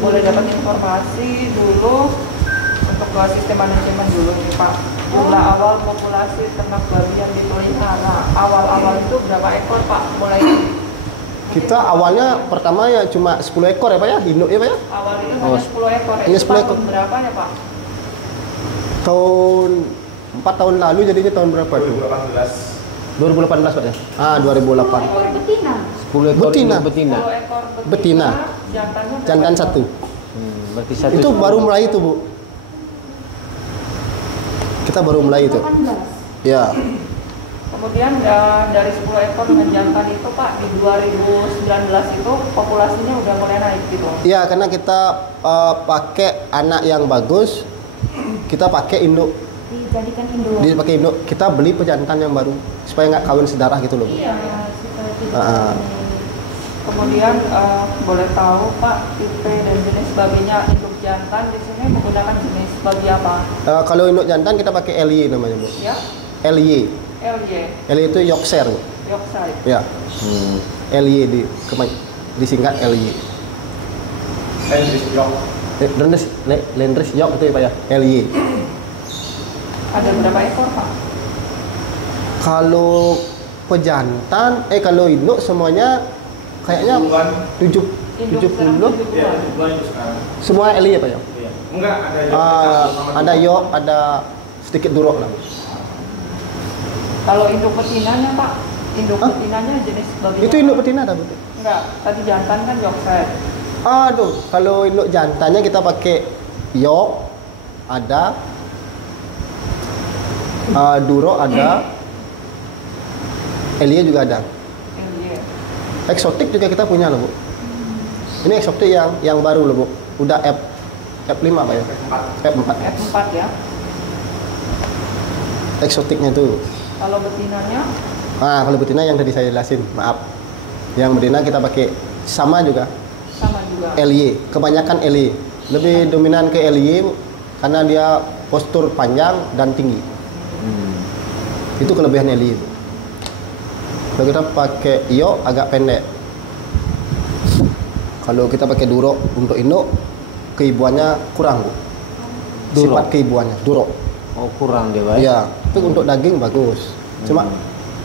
Boleh dapat informasi dulu untuk sistem manajemen dulu nih Pak. Jumlah awal populasi ternak babi yang dipelihara awal-awal itu berapa ekor Pak? Mulai Kita awalnya pertama ya cuma 10 ekor ya Pak ya, induk ya Pak ya? awal itu hanya 10 ekor. Hanya Itu 10 ekor. tahun berapa ya Pak? Tahun 4 tahun lalu jadinya tahun berapa tuh? 2018 Pak ya? 2008. Ekor betina. 10 ekor Betina. induk betina. 10 ekor Betina. jantannya berapa Jantan ekor? 1. Berarti satu. Itu baru mulai itu Bu. Kita baru mulai itu. 18. Ya. Kemudian dari 10 ekor dengan jantan itu Pak di 2019 itu populasinya udah mulai naik gitu. Iya, karena kita pakai anak yang bagus, kita pakai induk, Dijadikan induk. dipakai induk, kita beli pejantan yang baru supaya nggak kawin sedarah gitu loh Bu. Iya, supaya tidak Ah. Kemudian boleh tahu Pak tipe dan jenis babinya induk jantan di sini menggunakan jenis babi apa? Kalau induk jantan kita pakai LY namanya Bu. Ya, LY. LY, LY itu Yorkshire Bu. Yorkshire. Ya. LY disingkat LY. Landris York itu ya Pak ya. LY. Ada berapa ekor Pak? Kalau pejantan, kalau induk semuanya kayaknya 70. Induk sekarang 70. Semua LY ya Pak ya? Enggak, Ada York, ada sedikit durok lah. Kalau induk betinanya Pak, induk Hah? betinanya jenis babi Itu induk betina tak Bu? Enggak, tadi jantan kan Yorkshire. Aduh, kalau induk jantannya kita pakai York, ada Duro ada, Elia juga ada. LY. Eksotik juga kita punya loh Bu. Ini eksotik yang baru loh Bu. Udah F5 Pak ya? F4. F4 ya. Eksotiknya tuh. Kalau betinanya Kalau betina yang tadi saya jelasin, maaf. Yang betina kita pakai sama juga, sama juga. LY. Kebanyakan LY. Lebih dominan ke LY Bu, karena dia postur panjang dan tinggi. Itu kelebihan LY Bu. Kalau kita pakai York agak pendek. Kalau kita pakai Duro untuk induk, keibuannya kurang Bu. Duro? Sifat keibuannya Duro. Oh, kurang dia, Pak. Iya, tapi untuk daging bagus. Cuma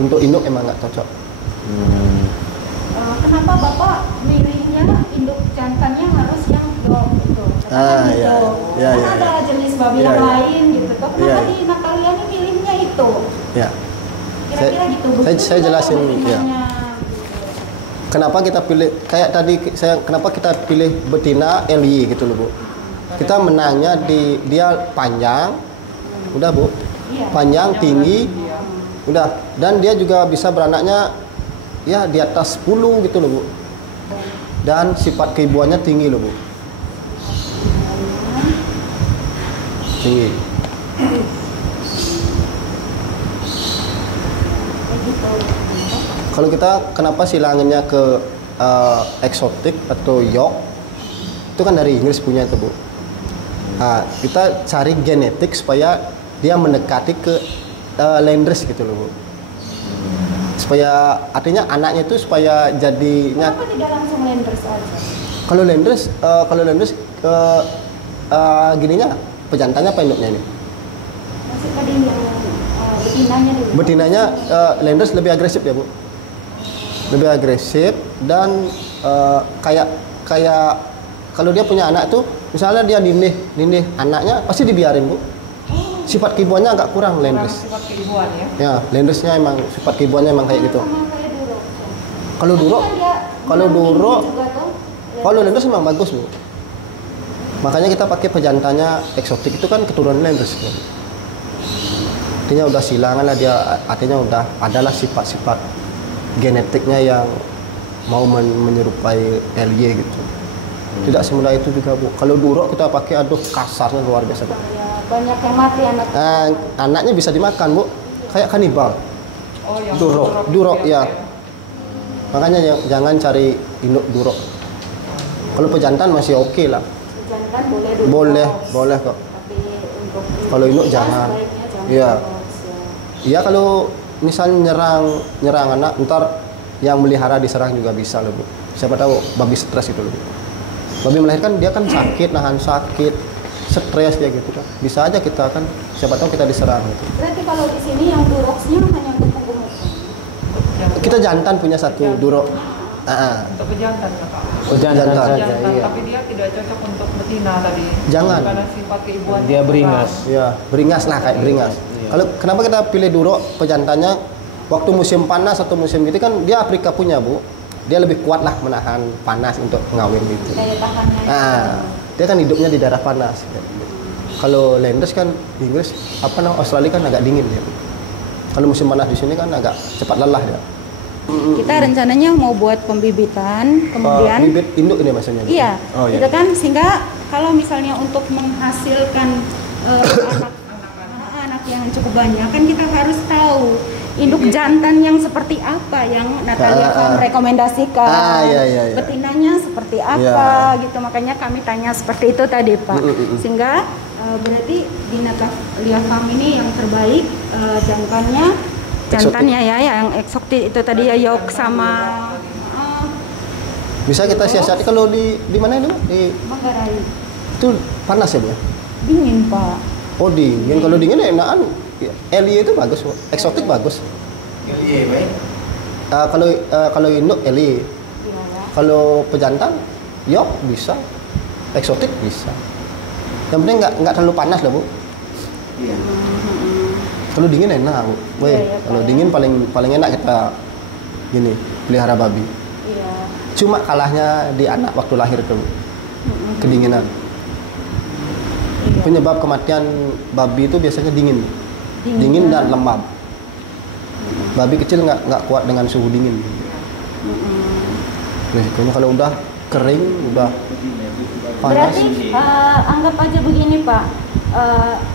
untuk induk emang nggak cocok. Kenapa Bapak milihnya induk jantannya harus yang dog gitu? Karena Iya. gitu. Iya, Karena iya, ada iya. jenis babi Iya, yang iya. lain gitu. Kok Iya, kenapa iya. di Natalia ini pilihnya itu? Ya. Kira-kira gitu. saya Betul jelasin, nggak ya. betinanya, gitu? Kenapa kita pilih kayak tadi kenapa kita pilih betina LY gitu loh Bu. Kita menangnya di dia panjang. Udah Bu. Iya. Panjang, tinggi. Udah. Dan dia juga bisa beranaknya ya di atas 10 gitu loh Bu. Dan sifat keibuannya tinggi loh Bu. Tinggi. Kayak gitu. Kalau kita kenapa silangannya ke eksotik atau York, itu kan dari Inggris punya itu Bu. Kita cari genetik supaya dia mendekati ke Landris gitu loh Bu. Supaya artinya anaknya itu supaya jadinya. Kenapa tidak langsung Landers aja? Kalau Landris gininya pejantannya apa induknya ini? Masih tadi yang betinanya dulu. Betinanya Landris lebih agresif ya Bu. Lebih agresif dan kayak kalau dia punya anak tuh misalnya dia nindih anaknya pasti dibiarin Bu. Sifat keibuannya agak kurang Kurang Landris. sifat keibuan ya. Ya, Landrisnya emang sifat keibuannya emang kayak gitu. Sama kayak dulu. Kalau Duro, Kan dia kalau tinggi Duro, juga tuh. kalau Landris memang bagus Bu. Makanya kita pakai pejantannya eksotik itu kan keturunan Landris. Bu. Artinya udah silangan lah dia, artinya udah adalah sifat-sifat genetiknya yang mau menyerupai LY gitu. Tidak semudah itu juga Bu. Kalau Duro kita pakai aduh kasarnya luar biasa Bu. Ya, banyak yang mati anak. Anaknya bisa dimakan Bu, kayak kanibal. Oh, yang Duro ya. Makanya jangan cari induk Duro. Kalau pejantan masih oke lah. Jantan boleh dulu. Boleh kok. Tapi untuk Kalau induk jangan. sebaiknya jangan. Iya. Bos, ya. Iya kalau misalnya nyerang anak, ntar yang melihara diserang juga bisa loh Bu. Siapa tahu babi stres itu loh Bu. Babi melahirkan dia kan sakit, nahan sakit, stres dia gitu kan. Bisa aja kita kan, siapa tahu kita diserang gitu. Berarti kalau di sini yang duroksnya hanya untuk pembunuh. Kita jantan punya satu durok. Untuk pejantan ya Pak. Oh, jantan saja, Jantan, iya. tapi dia tidak cocok untuk betina tadi. Jangan. Karena sifat keibuannya Dia beringas. Ya, beringas lah kayak beringas. Iya. Kalau kenapa kita pilih durok pejantannya waktu musim panas atau musim gitu kan dia Afrika punya Bu. Dia lebih kuat lah menahan panas untuk ngawin gitu. Daya tahannya. Dia kan hidupnya di daerah panas. Kalau Landes kan di Inggris Australia kan agak dingin dia. Kalau musim panas di sini kan agak cepat lelah dia. Kita rencananya mau buat pembibitan, kemudian Bibit induk ini maksudnya. iya, Oh, iya. itu kan sehingga kalau misalnya untuk menghasilkan anak yang cukup banyak kan kita harus tahu induk jantan yang seperti apa yang Natalia Farm rekomendasikan, Iya. betinanya seperti apa gitu, makanya kami tanya seperti itu tadi Pak, sehingga berarti di Natalia Farm ini yang terbaik jantannya ya yang eksotik itu tadi ya York sama Bisa kita siasati kalau di mana itu? Di Manggarai. itu panas ya Bu? Dingin Pak. Oh dingin. Kalau dingin enakan. Eli itu bagus Bu. Eksotik bagus. Iya, baik. Kalau induk Eli. Iya ya. Kalau pejantan York bisa. Eksotik bisa. Yang penting nggak terlalu panas lah Bu. Iya. Kalau dingin enak Bu. Weh, Iya, kalau Pak. dingin paling enak kita gini pelihara babi. Iya. Cuma kalahnya di anak waktu lahir itu Bu. Kedinginan. Iya. Penyebab kematian babi itu biasanya dingin. Dingin dan lembab. Babi kecil nggak kuat dengan suhu dingin. Resikonya kalau udah kering, udah panas. Berarti anggap aja begini Pak,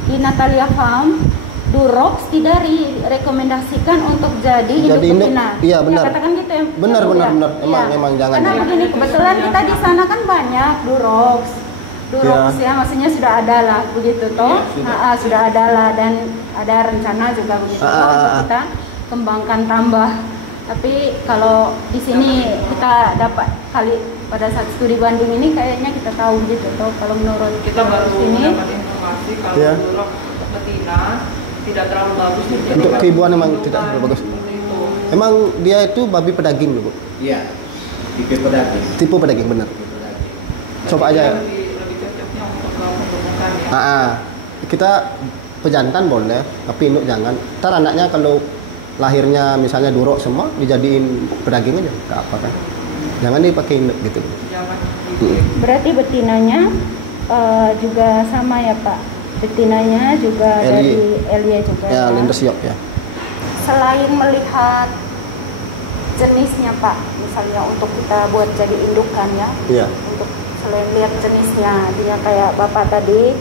di Natalia Farm Durox tidak direkomendasikan untuk jadi induk induk, betina. iya, benar. Ya, katakan gitu ya. Benar, ya, Bu, benar, ya? benar. Iya. Emang jangan. Karena begini, kebetulan kita di sana kan banyak Durox. Durox ya, maksudnya sudah ada lah begitu toh. Sudah ada lah dan ada rencana juga begitu toh untuk kita kembangkan tambah. Tapi kalau di sini kita dapat pada saat studi banding ini kayaknya kita tahu gitu toh kalau menurut Kita baru sini dapat informasi kalau Iya. durok betina tidak terlalu bagus Untuk keibuan memang tidak terlalu bagus. Seperti itu. Emang dia itu babi pedaging loh Bu. Iya. Tipe pedaging. Tipe pedaging benar. Tipe pedaging. Coba aja. Lebih cocoknya untuk pembukaan ya. Kita pejantan boleh, tapi induk jangan. Ntar anaknya kalau lahirnya misalnya durok semua dijadiin pedaging aja, nggak apa kan. Jangan dipakai induk gitu. Jangan berarti betinanya juga sama ya Pak. Betinanya juga dari Elia juga. Ya, Landes York ya. Selain melihat jenisnya Pak, misalnya untuk kita buat jadi indukan ya. Iya. Untuk selain lihat jenisnya, dia kayak Bapak tadi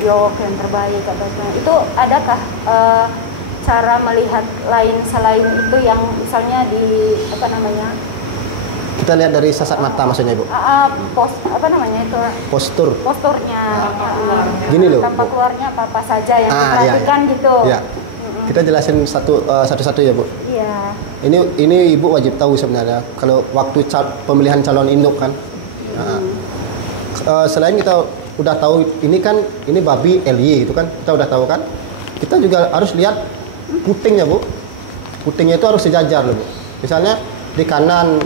York yang terbaik katanya. Itu adakah cara melihat lain selain itu yang misalnya di apa namanya? Kita lihat dari sasat mata maksudnya Ibu. Apa namanya itu? Postur. Posturnya, Gini loh, tampak Bu. keluarnya apa saja yang Iya. diperhatikan gitu. Ya. Kita jelasin satu-satu ya Bu. Iya. Ini Ibu wajib tahu sebenarnya kalau waktu pemilihan calon induk kan. Selain kita udah tahu ini babi LY itu kan kita udah tahu kan. Kita juga harus lihat putingnya Bu. Putingnya itu harus sejajar loh Bu. Misalnya di kanan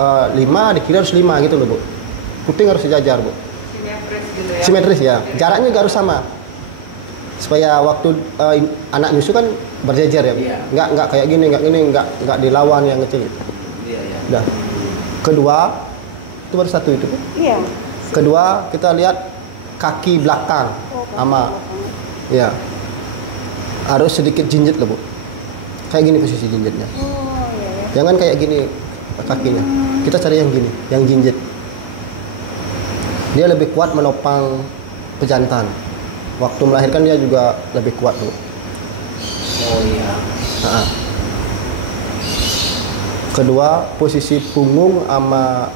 5, di kiri harus 5 gitu loh Bu. Puting harus sejajar Bu. simetris gitu ya. Simetris ya. Jaraknya juga harus sama. Supaya waktu anak nyusu kan berjejer ya. Iya. Nggak kayak gini, nggak dilawan yang kecil. Iya, iya. Udah. Kedua, itu baru satu itu. Iya. Kedua, kita lihat kaki belakang sama ya. Harus sedikit jinjit loh Bu. Kayak gini posisi jinjitnya. Oh iya. Jangan kayak gini kakinya. Kita cari yang gini, yang jinjit. Dia lebih kuat menopang pejantan. Waktu melahirkan dia juga lebih kuat Bu. Oh iya. Kedua, posisi punggung sama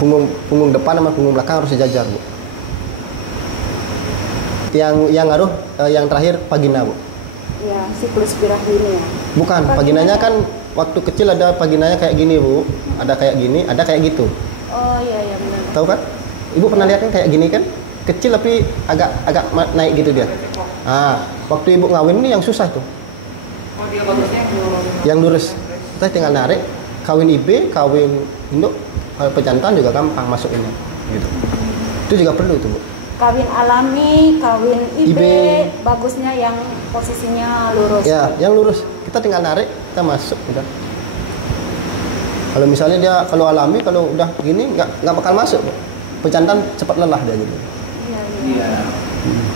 punggung depan sama punggung belakang harus sejajar Bu. Yang ngaruh yang terakhir vagina Bu. Iya, siklus birah ini ya. Bukan, vaginanya kan waktu kecil ada vaginanya kayak gini Bu, ada kayak gini, ada kayak gitu. Oh iya iya benar. Tahu kan? Ibu pernah lihat kan kayak gini kan? Kecil tapi agak naik gitu dia. Waktu ibu ngawin ini yang susah tuh. Oh, dia bagusnya Yang lurus. Kita tinggal narik, kawin IB, kawin induk, kalau pejantan juga gampang masukinnya. Gitu. Itu juga perlu tuh, Bu. Kawin alami, kawin IB, IB. bagusnya yang posisinya lurus. Ya, yang lurus. Kita tinggal narik, kita masuk udah. Kalau misalnya dia kalau alami kalau udah gini nggak bakal masuk, Bu. Pejantan cepat lelah dia gitu. Iya iya. Iya.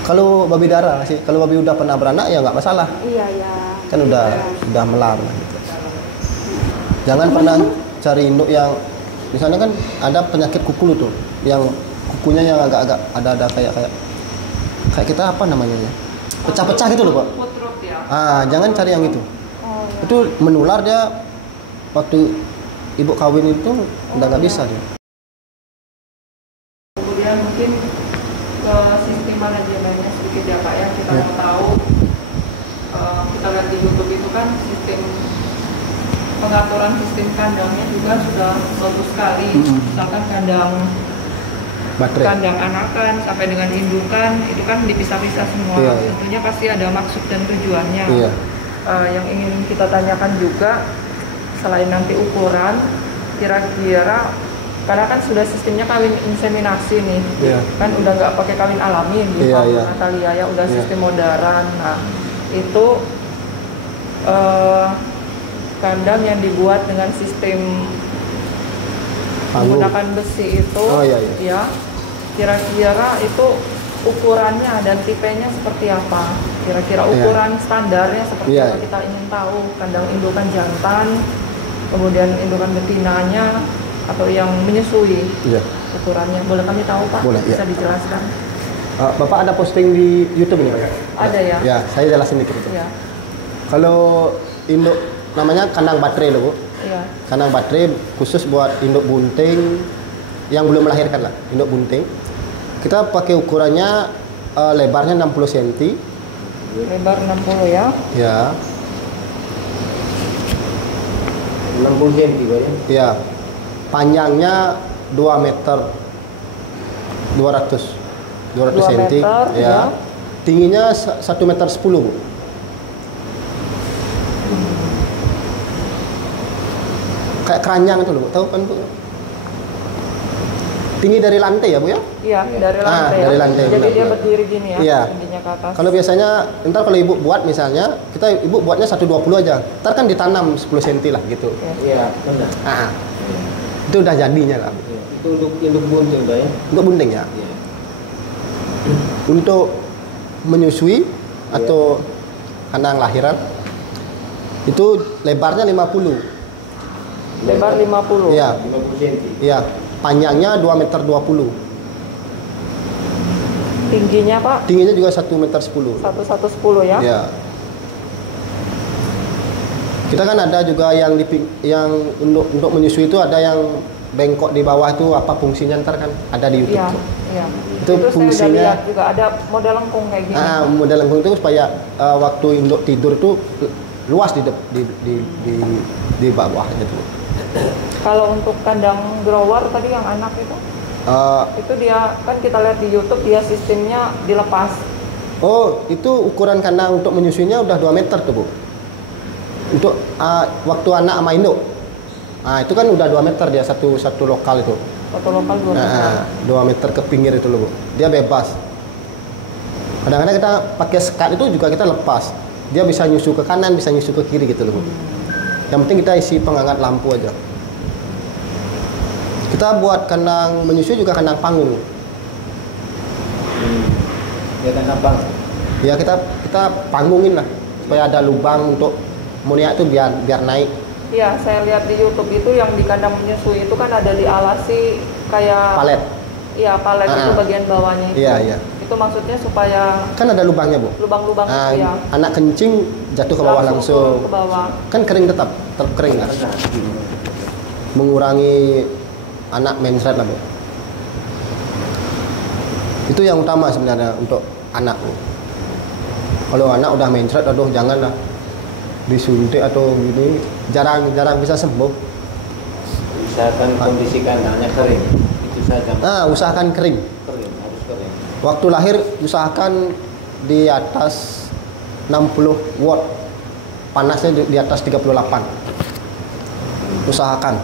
Kalau babi darah sih, kalau babi udah pernah beranak ya nggak masalah. Iya iya. Kan udah melar lah gitu. Jangan pernah cari induk yang misalnya kan ada penyakit kuku tuh, yang kukunya yang agak-agak ada kayak kita apa namanya ya? Pecah-pecah gitu loh, Pak. putruk ya. Jangan cari yang itu. Oh iya. Itu menular dia waktu ibu kawin itu udah nggak bisa dia. Kemudian mungkin ke sistem manajemennya sedikit ya Pak ya, kita Ya. mau tahu kita lihat di YouTube itu kan sistem pengaturan sistem kandangnya juga sudah bagus sekali. Misalkan Baterai. kandang anakan sampai dengan indukan itu kan dipisah-pisah semua. Iya, iya. Tentunya pasti ada maksud dan tujuannya. Iya. Yang ingin kita tanyakan juga selain nanti ukuran, kira-kira karena kan sudah sistemnya kawin inseminasi nih, Iya. kan udah nggak pakai kawin alami di Iya, Pak iya. Natalia ya, udah Iya. sistem modern. Nah itu kandang yang dibuat dengan sistem Panggung. menggunakan besi itu, Oh, iya, iya. ya kira-kira itu ukurannya dan tipenya seperti apa? Kira-kira Iya. ukuran standarnya seperti Iya. apa, kita ingin tahu. Kandang indukan jantan, kemudian indukan betinanya, atau yang menyusui, Iya. ukurannya. Boleh kami tahu Pak? Boleh, Bisa iya. dijelaskan? Bapak ada posting di YouTube ini, Pak? Ada ya? Ya, saya jelasin dikit. Iya. Kalau induk namanya kandang baterai loh, Bu. Iya. Kandang baterai khusus buat induk bunting yang belum melahirkan lah, induk bunting. Kita pakai ukurannya lebarnya 60 cm. Lebar 60 ya. Ya, 60 cm Pak ya. ya. Panjangnya 2 meter 200 2 cm. meter, ya. Ya. Tingginya 1 meter 10, Bu. Kayak keranjang itu loh, Bu. Tahu kan, Bu? Tinggi dari lantai ya, Bu ya? Iya, dari lantai ya. dari lantai, Jadi benar, dia benar. berdiri gini ya, Iya. tingginya ke atas. Kalau biasanya, ntar kalau ibu buat misalnya, ibu buatnya 120 aja. Ntar kan ditanam 10 cm lah gitu. Iya, benar. Itu udah jadinya lah. Iya. Itu untuk induk bunting Pak ya. Untuk bunting ya. Iya. Untuk menyusui atau kandang lahiran, itu lebarnya 50. Lebar 50. Iya, 50 cm. iya. Panjangnya 2 meter 20. Tingginya Pak? Tingginya juga 1 meter 10. 110 ya. Ya. Kita kan ada juga yang untuk menyusui itu ada yang bengkok di bawah itu apa fungsinya ntar kan ada di YouTube. Iya, tuh. iya. Itu saya udah fungsinya- lihat juga ada model lengkung kayak gini. Model lengkung itu supaya waktu induk tidur tuh luas di bawah gitu. Kalau untuk kandang grower tadi yang anak itu dia kan kita lihat di YouTube dia sistemnya dilepas. Itu ukuran kandang untuk menyusuinya udah 2 meter tuh, Bu. Untuk waktu anak sama induk. Itu kan udah 2 meter dia satu lokal itu. Foto lokal 2 meter. 2 meter ke pinggir itu loh, Bu. Dia bebas. Kadang-kadang kita pakai sekat itu juga kita lepas. Dia bisa nyusu ke kanan, bisa nyusu ke kiri gitu loh, Bu. Yang penting kita isi penghangat lampu aja. Kita buat kandang menyusui juga kandang panggung. Ya kan abang. Ya kita panggungin lah supaya ada lubang untuk amoniak itu biar naik. Iya, saya lihat di YouTube itu yang di kandang menyusui itu kan ada dialasi kayak Palet. Iya, palet itu bagian bawahnya itu. Iya, iya. Itu maksudnya supaya Kan ada lubangnya, Bu. lubang-lubang itu ya. Anak kencing jatuh ke bawah langsung. turun ke bawah. Kan kering tetap kering lah. Mengurangi anak mensret lah, Bu. Itu yang utama sebenarnya untuk anak, Bu. Kalau anak udah mensret, aduh janganlah disuntik atau gini, jarang bisa sembuh. Misalkan kondisi kandangnya kering. saja. Usahakan kering. Kering, harus kering. Waktu lahir usahakan di atas 60 watt. Panasnya di atas 38. Usahakan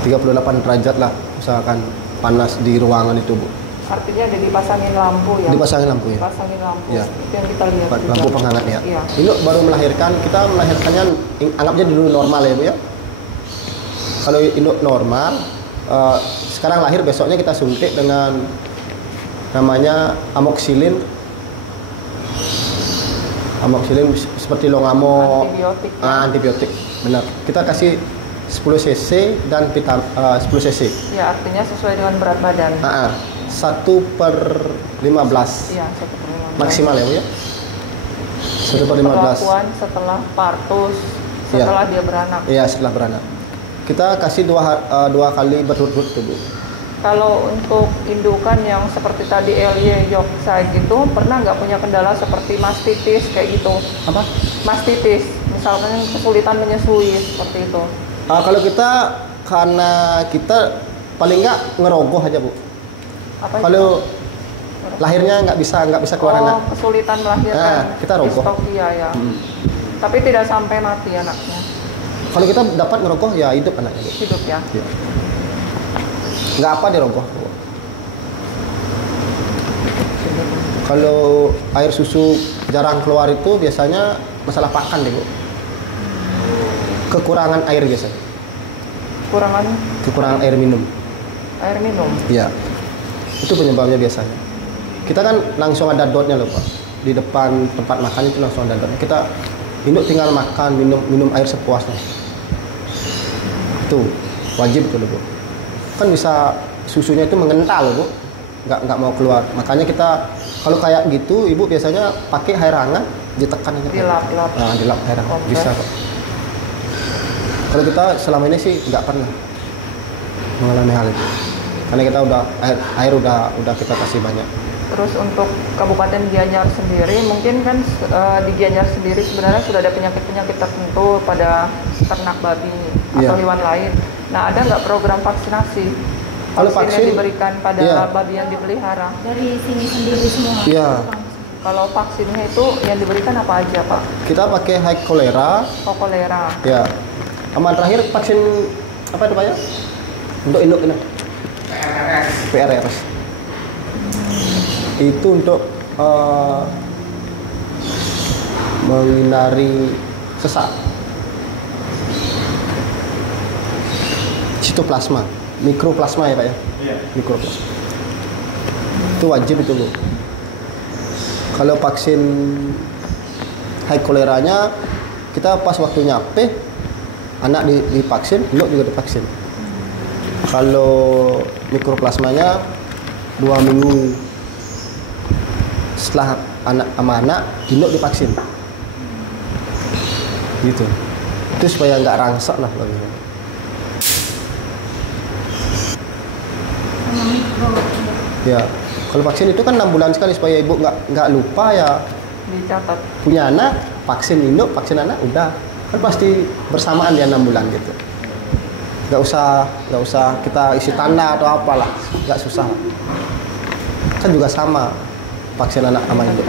38 derajat lah, usahakan panas di ruangan itu, Bu. Artinya udah dipasangin lampu ya? Dipasangin lampu ya. Dipasangin lampu. Ya. Itu yang kita lihat. Lampu juga. penghangat ya. Iya. Ini baru melahirkan, kita melahirkannya anggapnya dulu normal ya, Bu ya. Kalau induk normal, sekarang lahir besoknya kita suntik dengan namanya amoxicillin. Amoxicillin seperti Longamo. Antibiotik. Antibiotik, benar. Kita kasih 10 cc dan 10 cc. Ya, artinya sesuai dengan berat badan. 1/15 Iya, 1/15. maksimal ya, Bu ya. 1/15. Perlakuan setelah partus, setelah dia beranak. Iya, setelah beranak. Kita kasih dua kali berturut-turut tuh, Bu. Kalau untuk indukan yang seperti tadi Elie Yorkshire gitu, pernah nggak punya kendala seperti mastitis kayak gitu? Apa? Mastitis, misalkan kesulitan menyusui seperti itu. Kalau kita, karena kita paling nggak ngerogoh aja, Bu. Apa itu? Kalau lahirnya nggak bisa keluar anak. Kesulitan melahirkan. Kita rogoh. Distokia ya. Tapi tidak sampai mati anaknya. Kalau kita dapat ngerogoh ya hidup anaknya, Bu. Hidup ya. Ya. Nggak apa dirogoh, Bu. Kalau air susu jarang keluar itu biasanya masalah pakan deh, Bu. Kekurangan air biasanya. Kekurangan air minum. Air minum. Iya. Itu penyebabnya biasanya. Kita kan langsung ada dotnya loh, Pak. Di depan tempat makan itu langsung ada dotnya. Kita induk tinggal makan, minum air sepuasnya. Itu wajib itu loh, Bu. Kan bisa susunya itu mengental loh, Bu. Nggak mau keluar. Makanya kita kalau kayak gitu, Ibu biasanya pakai air hangat, ditekan aja. Dilap-lap. Dilap air hangat. Oke. Bisa kok. Kalau kita selama ini sih nggak pernah mengalami hal itu. Karena kita air udah kita kasih banyak. Terus untuk Kabupaten Gianyar sendiri, mungkin kan di Gianyar sendiri sebenarnya sudah ada penyakit-penyakit tertentu pada ternak babi atau hewan lain. Nah, ada nggak program vaksinasi? Kalau Vaksin yang diberikan pada babi yang dipelihara. Dari sini sendiri semua. Iya. Kalau vaksinnya itu yang diberikan apa aja, Pak? Kita pakai high cholera. Kolera. Ya. Sama terakhir vaksin apa itu, Pak ya? Untuk induk ini. PRRS. Itu untuk menghindari sesak. Sitoplasma, mikroplasma ya, Pak ya? Iya. Mikroplasma. Itu wajib itu, Bu. Kalau vaksin high choleranya kita pas waktu nyape anak divaksin, induk juga divaksin. Kalau mikroplasmanya 2 minggu setelah anak induk divaksin. Gitu. Itu supaya nggak rangsek lah baginya. Ya, kalau vaksin itu kan 6 bulan sekali supaya ibu nggak lupa ya. Dicatat. Punya anak, vaksin induk, vaksin anak, udah kan pasti bersamaan dia 6 bulan gitu. Nggak usah kita isi tanda atau apalah, nggak susah. Kan juga sama vaksin anak sama induk.